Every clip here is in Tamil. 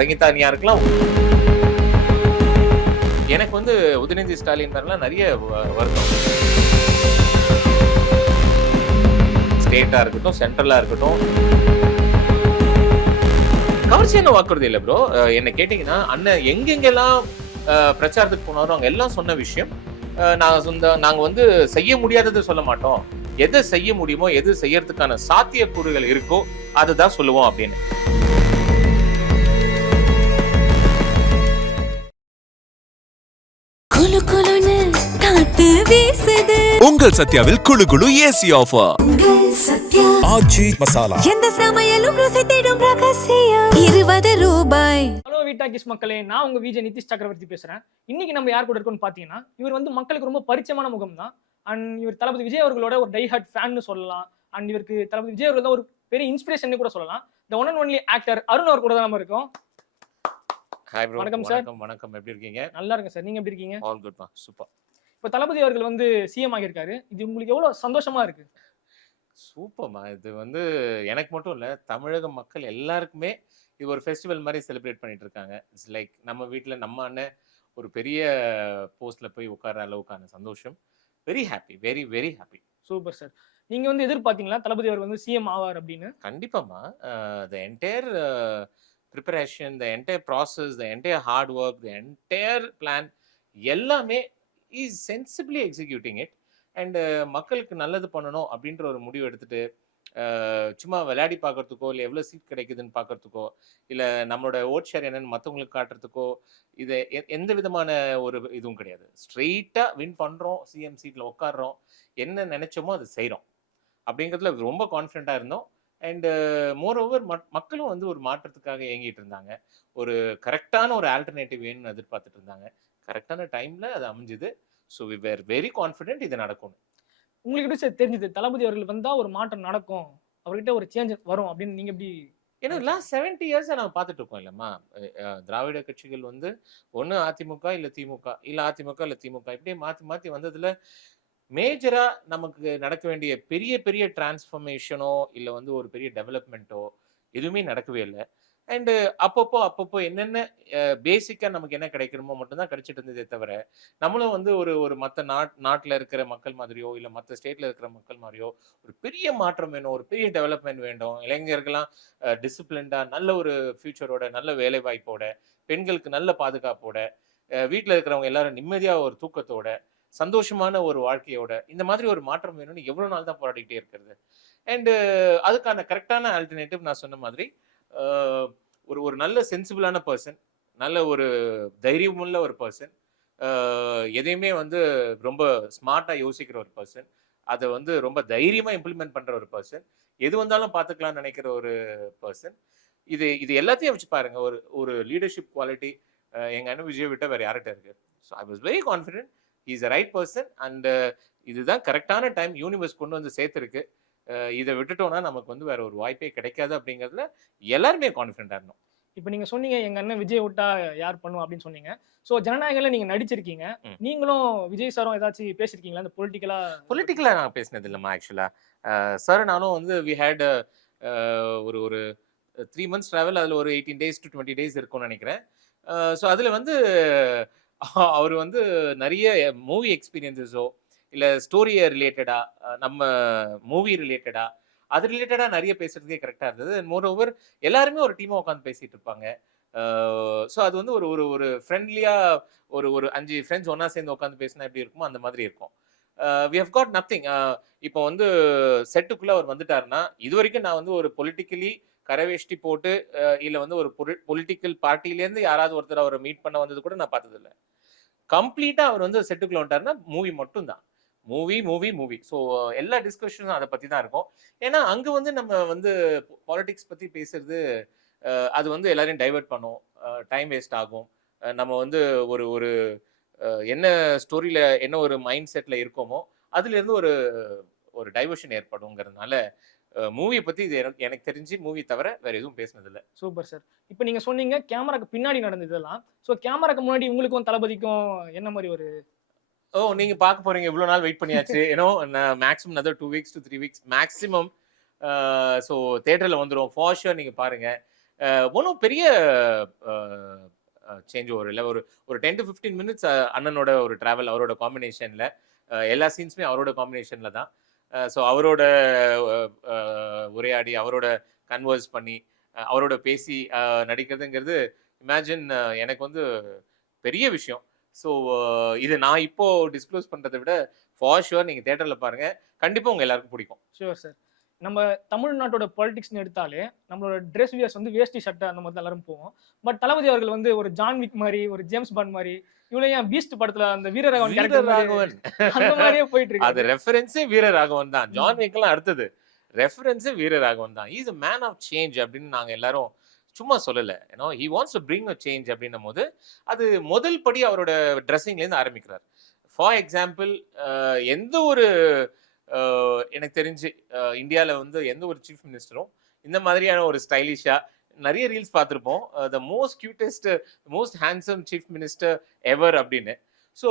சங்கீதானியா இருக்கலாம். எனக்கு வந்து உதயநிதி ஸ்டாலின் மேலாம் நிறைய வருத்தம். ஸ்டேட்டா இருக்கட்டும், சென்ட்ரலா இருக்கட்டும், கவர்ச்சியான வாக்குறுதி இல்ல ப்ரோ. என்ன கேட்டீங்கன்னா, அண்ணன் எங்கெங்கெல்லாம் பிரச்சாரத்துக்கு போனாரோ அங்க எல்லாம் சொன்ன விஷயம், நாங்க வந்து செய்ய முடியாததை சொல்ல மாட்டோம், எதை செய்ய முடியுமோ, எது செய்யறதுக்கான சாத்தியக்கூறுகள் இருக்கோ அதுதான் சொல்லுவோம் அப்படின்னு. உங்கள் சத்யாவில் குளு குளு ஏசி ஆஃபர். ஆச்சி மசாலா எந்த சமையலும் ருசி தேடும் ரகசியம் 20 ரூபாய். ஹலோ வீட்டாக்கிஸ் மக்களே, நான் உங்க விஜய் நிதிஷ் சக்கரவர்த்தி பேசுறேன். இன்னைக்கு நம்ம யார் கூட இருக்கோம்னு பாத்தீங்கன்னா, இவர் வந்து மக்களுக்கு ரொம்ப பரிச்சயமான முகம் தான். அண்ட் இவர் தளபதி விஜய் அவர்களோட ஒரு டை ஹார்ட் ஃபேன்னு சொல்லலாம். அண்ட் இவருக்கு தளபதி விஜய் அவர்கள் தான் ஒரு பெரிய இன்ஸ்பிரேஷன் கூட சொல்லலாம். The one and only actor Arun அவர் கூட தான் நம்ம இருக்கோம். Hi bro. வணக்கம் சார். வணக்கம். எப்படி இருக்கீங்க? நல்லா இருக்கேன் சார். நீங்க எப்படி இருக்கீங்க? ஆல் குட் மா. சூப்பர். இப்போ தளபதி அவர்கள் வந்து சிஎம் ஆகியிருக்காரு. இது உங்களுக்கு எவ்வளவு சந்தோஷமா இருக்கு? சூப்பர்மா. இது வந்து எனக்கு மட்டும் இல்ல, தமிழக மக்கள் எல்லாருக்குமே இது ஒரு ஃபெஸ்டிவல் மாதிரி செலிப்ரேட் பண்ணிட்டு இருக்காங்க. இட்ஸ் லைக் நம்ம வீட்ல நம்ம அண்ணன் ஒரு பெரிய போஸ்ட்ல போய் உட்கார்ற அளவுக்கான சந்தோஷம். Very happy, very very happy. Super sir. நீங்க வந்து எதிர்பார்த்தீங்களா தளபதி அவர் வந்து சிஎம் ஆவார் அப்படின்னு? கண்டிப்பாமா. The entire preparation, the entire process, the entire hard work, the entire plan எல்லாமே is sensibly executing it. And மக்களுக்கு நல்லது பண்ணணும் அப்படின்ற ஒரு முடிவு எடுத்துட்டு, சும்மா விளையாடி பார்க்கறதுக்கோ, இல்லை எவ்வளோ சீட் கிடைக்குதுன்னு பார்க்கறதுக்கோ, இல்லை நம்மளோட ஓட் ஷேர் என்னன்னு மற்றவங்களுக்கு காட்டுறதுக்கோ, இது எந்த விதமான ஒரு இதுவும் கிடையாது. ஸ்ட்ரெயிட்டாக வின் பண்ணுறோம், சிஎம் சீட்டில் உட்காடுறோம், என்ன நினைச்சோமோ அதை செய்கிறோம் அப்படிங்கிறதுல ரொம்ப கான்ஃபிடென்ட்டாக இருந்தோம். அண்டு மோர் ஓவர் மக்களும் வந்து ஒரு மாற்றத்துக்காக இயங்கிட்டு இருந்தாங்க. ஒரு கரெக்டான ஒரு ஆல்டர்னேட்டிவ் வேணும்னு எதிர்பார்த்துட்டு இருந்தாங்க. கரெக்டான டைம்ல அது அமைஞ்சுது. So we were very confident இது நடக்கும். உங்களுக்கு எப்படி சார் தெரிஞ்சது தளபதி அவர்கள் வந்தா ஒரு மாற்றம் நடக்கும், அவர்கிட்ட ஒரு சேஞ்ச் வரும் அப்படின்னு நீங்க எப்படி? ஏன்னா லாஸ்ட் 70 இயர்ஸா நம்ம பார்த்துட்டு இருக்கோம் இல்லம்மா. திராவிட கட்சிகள் வந்து ஒன்று அதிமுக இல்லை திமுக, இல்லை அதிமுக இல்லை திமுக, இப்படியே மாற்றி மாற்றி வந்ததுல மேஜரா நமக்கு நடக்க வேண்டிய பெரிய பெரிய டிரான்ஸ்ஃபர்மேஷனோ இல்லை வந்து ஒரு பெரிய டெவலப்மெண்ட்டோ எதுவுமே நடக்கவே இல்லை. அண்டு அப்பப்போ என்னென்ன பேசிக்கா நமக்கு என்ன கிடைக்கணுமோ மட்டும்தான் கிடைச்சிட்டு இருந்ததே தவிர, நம்மளும் வந்து ஒரு மற்ற நாட்டில் இருக்கிற மக்கள் மாதிரியோ இல்லை மற்ற ஸ்டேட்ல இருக்கிற மக்கள் மாதிரியோ ஒரு பெரிய மாற்றம் வேணும், ஒரு பெரிய டெவலப்மெண்ட் வேண்டும், இளைஞர்கள்லாம் டிசிப்ளின்டா நல்ல ஒரு ஃபியூச்சரோட, நல்ல வேலை வாய்ப்போட, பெண்களுக்கு நல்ல பாதுகாப்போட, வீட்டில் இருக்கிறவங்க எல்லாரும் நிம்மதியா ஒரு தூக்கத்தோட, சந்தோஷமான ஒரு வாழ்க்கையோட, இந்த மாதிரி ஒரு மாற்றம் வேணும்னு எவ்வளவு நாள் தான் போராடிக்கிட்டே இருக்கிறது. அண்டு அதுக்கான கரெக்டான ஆல்டர்னேட்டிவ் நான் சொன்ன மாதிரி ஒரு நல்ல சென்சிபிளான பர்சன், நல்ல ஒரு தைரியமுள்ள ஒரு பர்சன், எதையுமே வந்து ரொம்ப ஸ்மார்ட்டா யோசிக்கிற ஒரு பர்சன், அதை வந்து ரொம்ப தைரியமா இம்ப்ளிமெண்ட் பண்ற ஒரு பர்சன், எது வந்தாலும் பார்த்துக்கலாம்னு நினைக்கிற ஒரு பர்சன். இது எல்லாத்தையும் வச்சு பாருங்க, ஒரு லீடர்ஷிப் குவாலிட்டி எங்க அண்ணன் விஜய் விட்ட வேற யார்கிட்ட இருக்கு. So I was very confident he is the right person. And இதுதான் கரெக்டான டைம், யூனிவர்ஸ் கொண்டு வந்து சேர்த்துருக்கு. இதை விட்டுட்டோம்னா நமக்கு வந்து வேற ஒரு வாய்ப்பே கிடைக்காது அப்படிங்கிறதுல எல்லாருமே கான்ஃபிடென்ட்டா இருந்தோம். இப்போ நீங்க சொன்னீங்க எங்க அண்ணன் விஜய் விட்டா யார் பண்ணுவோம் அப்படின்னு சொன்னீங்க. ஸோ ஜனநாயகம்ல நீங்க நடிச்சிருக்கீங்க, நீங்களும் விஜய் சாரும் ஏதாச்சும் பேசிருக்கீங்களா இந்த பொலிட்டிக்கலா? நான் பேசினது இல்லைம்மா. ஆக்சுவலா சார் நானும் வந்து வி ஹேட் ஒரு 3 months ட்ராவல், அதில் ஒரு 18 days to 20 days இருக்கும்னு நினைக்கிறேன். ஸோ அதில் வந்து அவர் வந்து நிறைய மூவி எக்ஸ்பீரியன்ஸஸோ இல்லை ஸ்டோரியை ரிலேட்டடா, நம்ம மூவி ரிலேட்டடா, அது ரிலேட்டடா நிறைய பேசுறதுக்கே கரெக்டா இருந்தது. மோர் ஓவர் எல்லாருமே ஒரு டீமா உட்காந்து பேசிட்டு இருப்பாங்க. ஸோ அது வந்து ஒரு ஃப்ரெண்ட்லியா ஒரு 5 ஃப்ரெண்ட்ஸ் ஒன்னா சேர்ந்து உட்காந்து பேசினா எப்படி இருக்குமோ அந்த மாதிரி இருக்கும். We have got nothing. இப்போ வந்து செட்டுக்குள்ள அவர் வந்துட்டாருன்னா, இது வரைக்கும் நான் வந்து ஒரு பொலிட்டிக்கலி கரவேஷ்டி போட்டு இல்லை வந்து ஒரு பொலிட்டிக்கல் பார்ட்டிலேருந்து யாராவது ஒருத்தர் அவரை மீட் பண்ண வந்தது கூட நான் பார்த்தது இல்லை. கம்ப்ளீட்டா அவர் வந்து செட்டுக்குள்ள வந்துட்டாருன்னா மூவி மட்டும் தான், மூவி. ஸோ எல்லா டிஸ்கஷனும் அதை பத்தி தான் இருக்கும். ஏன்னா அங்க வந்து நம்ம வந்து பாலிடிக்ஸ் பத்தி பேசுறது, அது வந்து எல்லாரையும் டைவர்ட் பண்ணும், டைம் வேஸ்ட் ஆகும். நம்ம வந்து ஒரு என்ன ஸ்டோரியில என்ன ஒரு மைண்ட் செட்ல இருக்கோமோ அதுல இருந்து ஒரு டைவர்ஷன் ஏற்படுங்கிறதுனால மூவியை பத்தி இது எனக்கு தெரிஞ்சு மூவி தவிர வேற எதுவும் பேசினது இல்லை. Super sir. இப்போ நீங்க சொன்னீங்க கேமராக்கு பின்னாடி நடந்ததெல்லாம். ஸோ கேமராக்கு முன்னாடி உங்களுக்கும் தளபதிக்கும் என்ன மாதிரி ஒரு? நீங்க பார்க்க போறீங்க, இவ்வளவு நாள் வெயிட் பண்ணியாச்சு. ஏன்னோ maximum another 2 weeks to 3 weeks maximum. So தியேட்டர்ல வந்துடும் ஃபார் ஷூர், நீங்க பாருங்க. ஒன்றும் பெரிய சேஞ்ச் இல்லை, ஒரு ஒரு 10 to 15 minutes அண்ணனோட ஒரு டிராவல், அவரோட காம்பினேஷன்ல எல்லா சீன்ஸுமே அவரோட காம்பினேஷன்ல தான். ஸோ அவரோட உரையாடி, அவரோட கன்வர்ஸ் பண்ணி, அவரோட பேசி நடிக்கிறதுங்கிறது இமேஜின் எனக்கு வந்து பெரிய விஷயம். ஸோ இது நான் இப்போ டிஸ்க்ளோஸ் பண்றதை விட ஃபார் ஷுவர் நீங்க தியேட்டர்ல பாருங்க, கண்டிப்பா உங்க எல்லாருக்கும் பிடிக்கும். Sure sir. நம்ம தமிழ்நாட்டோட பாலிடிக்ஸ்னு எடுத்தாலே நம்மளோட ட்ரெஸ் வியர்ஸ் வந்து வேஷ்டி சட்டை அந்த மாதிரி தான் எல்லாரும் போவோம். பட் தளபதி அவர்கள் வந்து ஒரு ஜான் விக் மாதிரி, ஒரு ஜேம்ஸ் பாண்ட் மாதிரி, இவ்வளவு ஏன் பீஸ்ட் படத்துல அந்த வீரராகவன் கேரக்டர் வீரராகவன் அந்த மாதிரியே போயிட்டு அது இருக்கு. ரெஃபரன்ஸே வீரராகவன் தான். ஜான் விக்லாம் அடுத்தது ரெஃபரன்ஸே வீரராகவன் தான். Is a man of change அப்படின்னு நாங்க எல்லாரும் சும்மா சொல்லல. ஏன்னா he wants to bring a change அப்படின்னும் போது அது முதல் படி அவரோட ட்ரெஸ்ஸிங்ல இருந்து ஆரம்பிக்கிறார். ஃபார் எக்ஸாம்பிள், எந்த ஒரு எனக்கு தெரிஞ்சு இந்தியாவில் வந்து எந்த ஒரு சீஃப் மினிஸ்டரும் இந்த மாதிரியான ஒரு ஸ்டைலிஷா நிறைய ரீல்ஸ் பார்த்துருப்போம். The most cutest, most handsome chief minister ever அப்படின்னு. ஸோ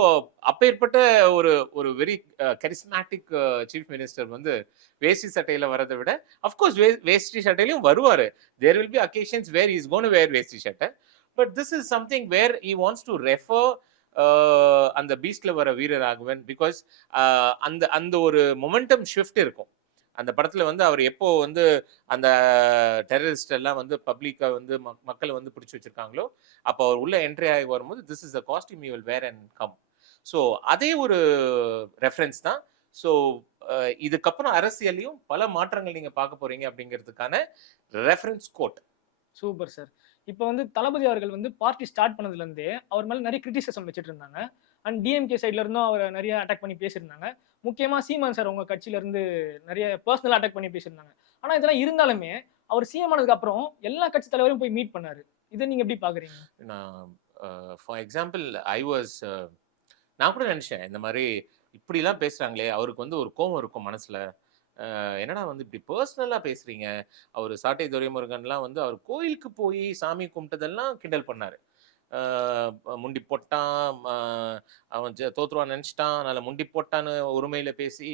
அப்பேற்பட்ட ஒரு ஒரு வெரி கரிஸ்மேட்டிக் சீஃப் மினிஸ்டர் வந்து வேஷ்டி சட்டையில வரதை விட, அஃப்கோர்ஸ் வேஷ்டி சட்டையிலையும் வருவாரு. There will be occasions where is gone where வேஷ்டி சட்டை. But this is something where he wants to refer அந்த பீஸ்ட்ல வர வீரராகவன். பிகாஸ் அந்த அந்த ஒரு மொமெண்டம் ஷிஃப்ட் இருக்கும் அந்த படத்துல வந்து. அவர் எப்போ வந்து அந்த டெரரிஸ்ட் எல்லாம் வந்து பப்ளிக்கா வந்து மக்களை வந்து பிடிச்சி வச்சிருக்காங்களோ, அப்போ அவர் உள்ள என்ட்ரி ஆகி வரும்போது this is the costume you will wear and come. So அதே ஒரு ரெஃபரன்ஸ் தான். ஸோ இதுக்கப்புறம் அரசியலையும் பல மாற்றங்கள் நீங்க பார்க்க போறீங்க அப்படிங்கிறதுக்கான ரெஃபரன்ஸ் கோட். Super sir. இப்போ வந்து தளபதி அவர்கள் வந்து பார்ட்டி ஸ்டார்ட் பண்ணதுலேருந்தே அவர் மேலே நிறைய கிரிட்டிசிசம் வச்சுட்டு இருந்தாங்க. அண்ட் டிஎம்கே சைட்ல இருந்தும் அவரை நிறைய அட்டாக் பண்ணி பேசியிருந்தாங்க. முக்கியமாக சீமான் சார் உங்க கட்சியில இருந்து நிறைய பர்சனல் அட்டாக் பண்ணி பேசியிருந்தாங்க. ஆனால் இதெல்லாம் இருந்தாலுமே அவர் சிஎம் ஆனதுக்கு அப்புறம் எல்லா கட்சி தலைவரையும் போய் மீட் பண்ணாரு. இதை நீங்க எப்படி பாக்குறீங்க? நான் ஃபார் எக்ஸாம்பிள் நான் கூட நினைச்சேன், இந்த மாதிரி இப்படிலாம் பேசுறாங்களே, அவருக்கு வந்து ஒரு கோபம் இருக்கும் மனசுல. என்னடா வந்து இப்படி பர்சனலாக பேசுறீங்க. அவர் சாட்டை துரைமுருகன்லாம் வந்து அவர் கோயிலுக்கு போய் சாமி கும்பிட்டதெல்லாம் கிண்டல் பண்ணாரு. முண்டி போட்டான், அவன் தோத்துருவான் நினச்சிட்டான், அதனால முண்டி போட்டான்னு உரிமையில பேசி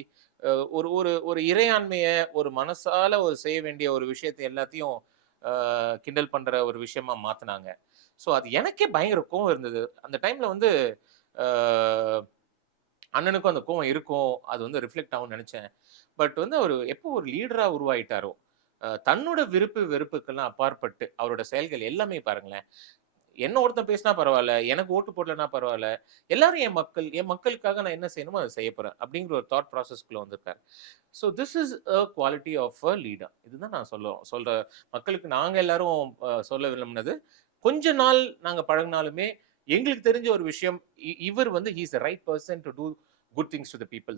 ஒரு ஒரு ஒரு இறையாண்மையை, ஒரு மனசால ஒரு செய்ய வேண்டிய ஒரு விஷயத்தை எல்லாத்தையும் கிண்டல் பண்ற ஒரு விஷயமா மாத்தினாங்க. ஸோ அது எனக்கே பயங்கர கோவம் இருந்தது அந்த டைம்ல. வந்து அண்ணனுக்கும் அந்த கோவம் இருக்கும், அது வந்து ரிஃப்ளெக்ட் ஆகும்னு நினைச்சேன். பட் வந்து அவர் எப்போ ஒரு லீடரா உருவாயிட்டாரோ, தன்னோட விருப்பு வெறுப்புக்கெல்லாம் அப்பாற்பட்டு அவரோட செயல்கள் எல்லாமே பாருங்களேன். என்ன ஒருத்தன் பேசினா பரவாயில்ல, எனக்கு ஓட்டு போடலன்னா பரவாயில்ல, எல்லாரும் என் மக்களுக்காக நான் என்ன செய்யணுமோ அதை செய்ய போறேன் அப்படிங்கிற ஒரு தாட் ப்ராசஸ்க்குள்ள வந்திருக்காரு. So this is a quality of a leader. இதுதான் நான் சொல்ற மக்களுக்கு நாங்க எல்லாரும் சொல்ல விரும்பினது. கொஞ்ச நாள் நாங்க பழகினாலுமே எங்களுக்கு தெரிஞ்ச ஒரு விஷயம், இவர் வந்து he is the right person to do good things to the people.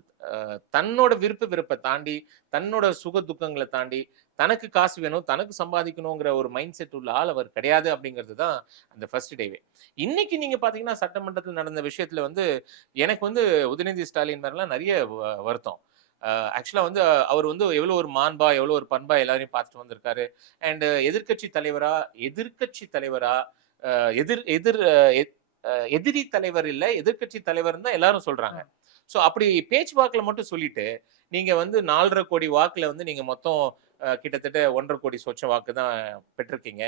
தன்னோட விருப்பை தாண்டி, தன்னோட சுக துக்கங்களை தாண்டி, தனக்கு காசு வேணும், தனக்கு சம்பாதிக்கணுங்கிற ஒரு மைண்ட் செட் உள்ள ஆள் அவர் கிடையாது அப்படிங்கிறது தான் அந்த ஃபர்ஸ்ட் டேவே. இன்னைக்கு நீங்க பாத்தீங்கன்னா சட்டமன்றத்தில் நடந்த விஷயத்துல வந்து எனக்கு வந்து உதயநிதி ஸ்டாலின் மாதிரிலாம் நிறைய வருத்தம். ஆக்சுவலா வந்து அவர் வந்து எவ்வளவு ஒரு மாண்பா, எவ்வளவு ஒரு பண்பா எல்லாரையும் பார்த்துட்டு வந்திருக்காரு. அண்ட் எதிர்கட்சி தலைவரா எதிரி தலைவர் இல்ல, எதிர்கட்சி தலைவர் தான் எல்லாரும் சொல்றாங்க. ஸோ அப்படி பேச்சு வாக்குல மட்டும் சொல்லிட்டு நீங்க வந்து 4.5 கோடி வாக்குல வந்து நீங்க மொத்தம் கிட்டத்தட்ட 1.5 கோடி சொச்ச வாக்கு தான் பெற்றிருக்கீங்க.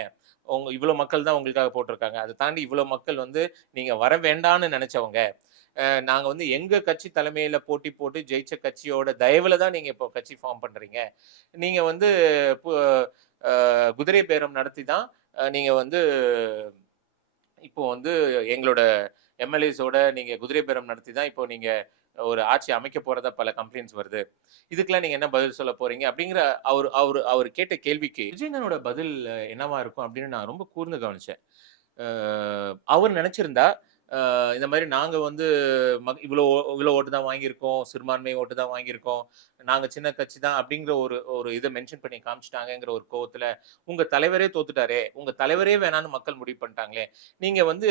இவ்வளவு மக்கள் தான் உங்களுக்காக போட்டிருக்காங்க. அதை தாண்டி இவ்வளவு மக்கள் வந்து நீங்க வர வேண்டாம்னு நினைச்சவங்க. நாங்க வந்து எங்க கட்சி தலைமையில போட்டி போட்டு ஜெயிச்ச கட்சியோட தயவுல தான் நீங்க இப்போ கட்சி ஃபார்ம் பண்றீங்க. நீங்க வந்து குதிரை பேரம் நடத்தி தான் நீங்க வந்து இப்போ வந்து எங்களோட எம்எல்ஏஸோட நீங்க குதிரை பேரம் நடத்தி தான் இப்போ நீங்க ஒரு ஆட்சி அமைக்க போறதா பல கம்ப்ளைண்ட்ஸ் வருது. இதுக்கெல்லாம் நீங்க என்ன பதில் சொல்ல போறீங்க அப்படிங்கிற அவர் கேட்ட கேள்விக்கு விஜயனோட பதில் என்னவா இருக்கும் அப்படின்னு நான் ரொம்ப கூர்ந்து கவனிச்சேன். அவர் நினைச்சிருந்தா இந்த மாதிரி நாங்க வந்து இவ்வளோ ஓட்டு தான் வாங்கியிருக்கோம், சிறுபான்மை ஓட்டு தான் வாங்கியிருக்கோம், நாங்க சின்ன கட்சி தான் அப்படிங்கிற ஒரு இதை மென்ஷன் பண்ணி காமிச்சிட்டாங்கிற ஒரு கோவத்துல, உங்க தலைவரே தோத்துட்டாரே, உங்க தலைவரே வேணான்னு மக்கள் முடிவு பண்ணிட்டாங்களே, நீங்க வந்து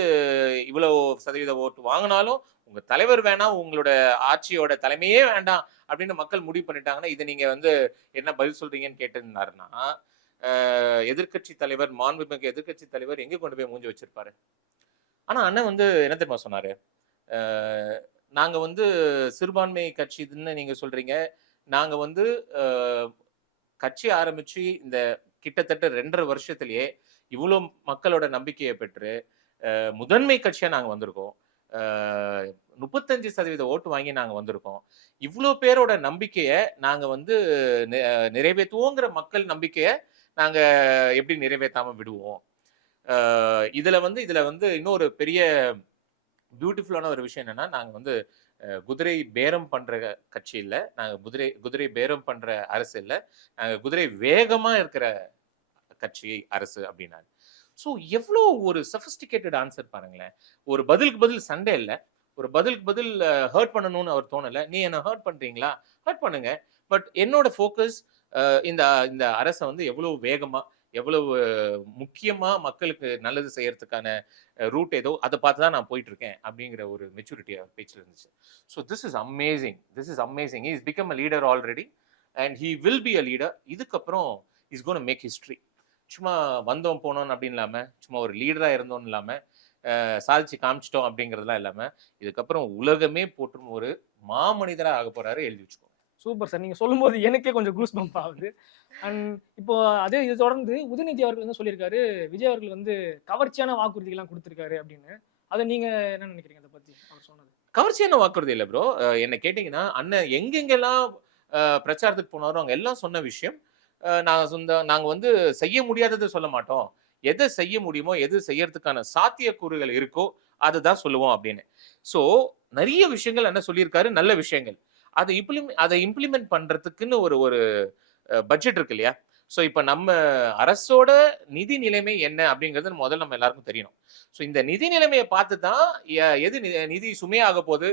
இவ்வளோ சதவீத ஓட்டு வாங்கினாலும் உங்க தலைவர் வேணாம், உங்களோட ஆட்சியோட தலைமையே வேண்டாம் அப்படின்னு மக்கள் முடிவு பண்ணிட்டாங்கன்னா இதை நீங்க வந்து என்ன பதில் சொல்றீங்கன்னு கேட்டிருந்தாருன்னா, எதிர்கட்சி தலைவர், மாண்புமிகு எதிர்கட்சி தலைவர் எங்க கொண்டு போய் மூஞ்சி வச்சிருப்பாரு? ஆனா அண்ணன் வந்து என்ன தெரியுமா சொன்னாரு? நாங்க வந்து சிறுபான்மை கட்சின்னு நீங்க சொல்றீங்க, நாங்க வந்து கட்சி ஆரம்பிச்சு இந்த கிட்டத்தட்ட 2.5 வருஷத்திலேயே இவ்வளோ மக்களோட நம்பிக்கையை பெற்று முதன்மை கட்சியா நாங்க வந்திருக்கோம். 35% ஓட்டு வாங்கி நாங்க வந்திருக்கோம். இவ்வளோ பேரோட நம்பிக்கைய நாங்க வந்து நிறைவேற்றுவோங்கிற மக்கள் நம்பிக்கைய நாங்க எப்படி நிறைவேற்றாம விடுவோம்? இதுல வந்து இன்னொரு பெரிய பியூட்டிஃபுல்லான ஒரு விஷயம் என்னன்னா, நாங்க வந்து குதிரை பேரம் பண்ற கட்சி இல்ல. நாங்க குதிரை பேரம் பண்ற அரசு இல்ல. நாங்க குதிரை வேகமா இருக்கிற கட்சி அரசு அப்படின்னாங்க. ஸோ எவ்வளோ ஒரு சஃபிஸ்டிகேட்டட் ஆன்சர் பாருங்களேன். ஒரு பதிலுக்கு பதில் சண்டை இல்ல. ஒரு பதிலுக்கு பதில் ஹர்ட் பண்ணணும்னு அவர் தோணல. நீ என்ன ஹர்ட் பண்றீங்களா? ஹர்ட் பண்ணுங்க. பட் என்னோட ஃபோக்கஸ் இந்த இந்த அரச வந்து எவ்வளவு வேகமா, எவ்வளவு முக்கியமா மக்களுக்கு நல்லது செய்யறதுக்கான ரூட் ஏதோ அதை பார்த்து தான் நான் போயிட்டு இருக்கேன் அப்படிங்கிற ஒரு மெச்சூரிட்டி பேச்சில் இருந்துச்சு. So this is amazing. This is amazing. He is become a leader already and he will be a leader. இதுக்கப்புறம் இஸ் கோன் மேக் ஹிஸ்ட்ரி. சும்மா வந்தோம் போனோம் அப்படின்னு இல்லாம, சும்மா ஒரு லீடரா இருந்தோம்னு இல்லாம, சாதிச்சு காமிச்சிட்டோம் அப்படிங்கிறதுலாம் இல்லாம, இதுக்கப்புறம் உலகமே போற்றும் ஒரு மாமனிதரா ஆக போறாரு. எழுதி வச்சுக்கோ. Super sir. நீங்க சொல்லும்போது எனக்கே கொஞ்சம் கூஸ் பம்ப் ஆகுது. அண்ட் இப்போ அதே இது தொடர்ந்து உதயநிதி அவர்கள் வந்து சொல்லியிருக்காரு, விஜய் அவர்கள் வந்து கவர்ச்சியான வாக்குறுதிகள்லாம் கொடுத்திருக்காரு அப்படின்னு. அதை நீங்க என்ன நினைக்கிறீங்க அதை பத்தி அவர் சொன்னது? கவர்ச்சியான வாக்குறுதி இல்ல ப்ரோ. என்ன கேட்டீங்கன்னா, அண்ணன் எங்கெங்கெல்லாம் பிரச்சாரத்துக்கு போனாரோ அங்க எல்லாம் சொன்ன விஷயம், நாங்க வந்து செய்ய முடியாததை சொல்ல மாட்டோம். எதை செய்ய முடியுமோ, எது செய்யறதுக்கான சாத்தியக்கூறுகள் இருக்கோ அதுதான் சொல்லுவோம் அப்படின்னு. ஸோ நிறைய விஷயங்கள் என்ன சொல்லியிருக்காரு, நல்ல விஷயங்கள். அதை இம்ப்ளிமெண்ட் பண்றதுக்குன்னு ஒரு ஒரு பட்ஜெட் இருக்கு இல்லையா? ஸோ இப்ப நம்ம அரசோட நிதி நிலைமை என்ன அப்படிங்கிறது முதல்ல நம்ம எல்லாருக்கும் தெரியணும். ஸோ இந்த நிதி நிலைமையை பார்த்து தான் எது நிதி சுமையாக போகுது,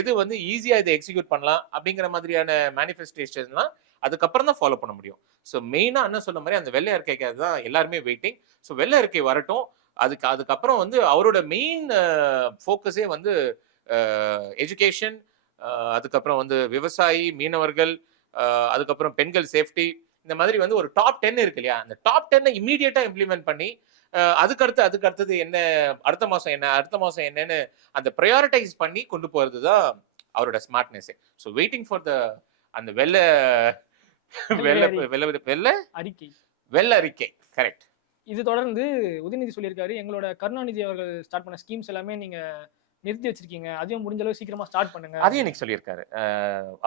எது வந்து ஈஸியா இதை எக்ஸிக்யூட் பண்ணலாம் அப்படிங்கிற மாதிரியான மேனிஃபெஸ்டேஷன்லாம் அதுக்கப்புறம் தான் ஃபாலோ பண்ண முடியும். ஸோ மெயினா அண்ணன் சொன்ன மாதிரி அந்த வெள்ளை அறிக்கைக்காக தான் எல்லாருமே வெயிட்டிங். ஸோ வெள்ளை அறிக்கை வரட்டும். அதுக்கப்புறம் வந்து அவரோட மெயின் ஃபோக்கஸே வந்து எஜுகேஷன், அதுக்கப்புறம் வந்து விவசாயி, மீனவர்கள், அதுக்கப்புறம் பெண்கள் சேஃப்டி, இந்த மாதிரி வந்து ஒரு டாப் 10 இருக்கு இல்லையா? அந்த டாப் 10 இமீடியட்டா இம்ப்ளிமெண்ட் பண்ணி அதுக்கு அடுத்தது என்ன, அடுத்த மாசம் என்னன்னு அந்த ப்ரையாரிட்டைஸ் பண்ணி கொண்டு போறது தான் அவரோட ஸ்மார்ட்னஸ். ஸோ வெயிட்டிங் ஃபார் அந்த அறிக்கை. வெள்ள அறிக்கை. கரெக்ட். இது தொடர்ந்து உதயநிதி சொல்லியிருக்காரு, எங்களோட கருணாநிதி அவர்கள் ஸ்டார்ட் பண்ண ஸ்கீம்ஸ் எல்லாமே நீங்க நிறுத்தி வச்சிருக்கீங்க. அதையும் முடிஞ்ச அளவு சீக்கிரமா ஸ்டார்ட் பண்ணுங்க. அதையும் இன்னைக்கு சொல்லியிருக்காரு.